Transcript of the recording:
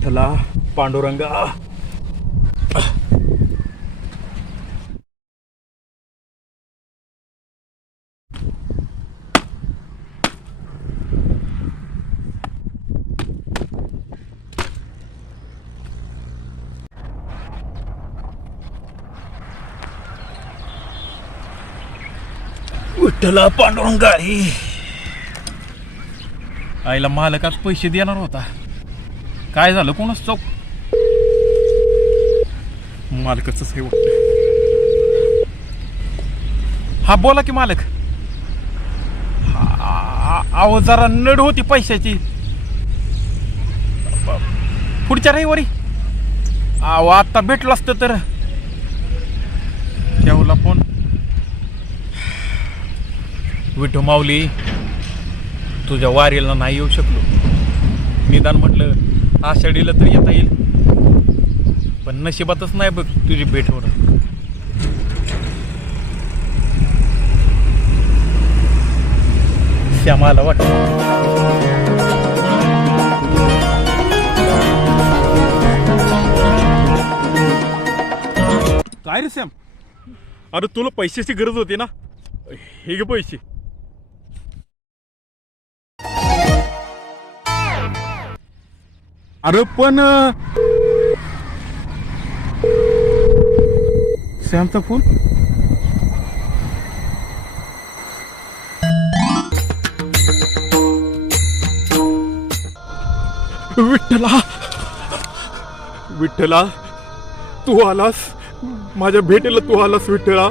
विठ्ठला पांडुरंगा. विठ्ठला पांडुरंगा. आईला मालकाच पैसे देणार होता, काय झालं कोणच चौक. मालकाच हे वाटत. हा बोला की मालक. अहो जरा नड होती पैशाची पुढच्या रविवारी. अहो आता भेटलं असतं तर. ठेवला फोन. विठू माऊली तुझ्या वारीला नाही येऊ शकलो. निदान म्हटलं आषाढीला तर येता येईल, पण नशिबातच नाही बघ तुझी भेट होणं. श्यामाला वाटत काय रे श्याम. अरे तुला पैशाची गरज होती ना, हे गे पैसे. अरे पण सॅमचा फोन. विठ्ठला विठ्ठला तू आलास, माझ्या भेटीला तू आलास विठ्ठला.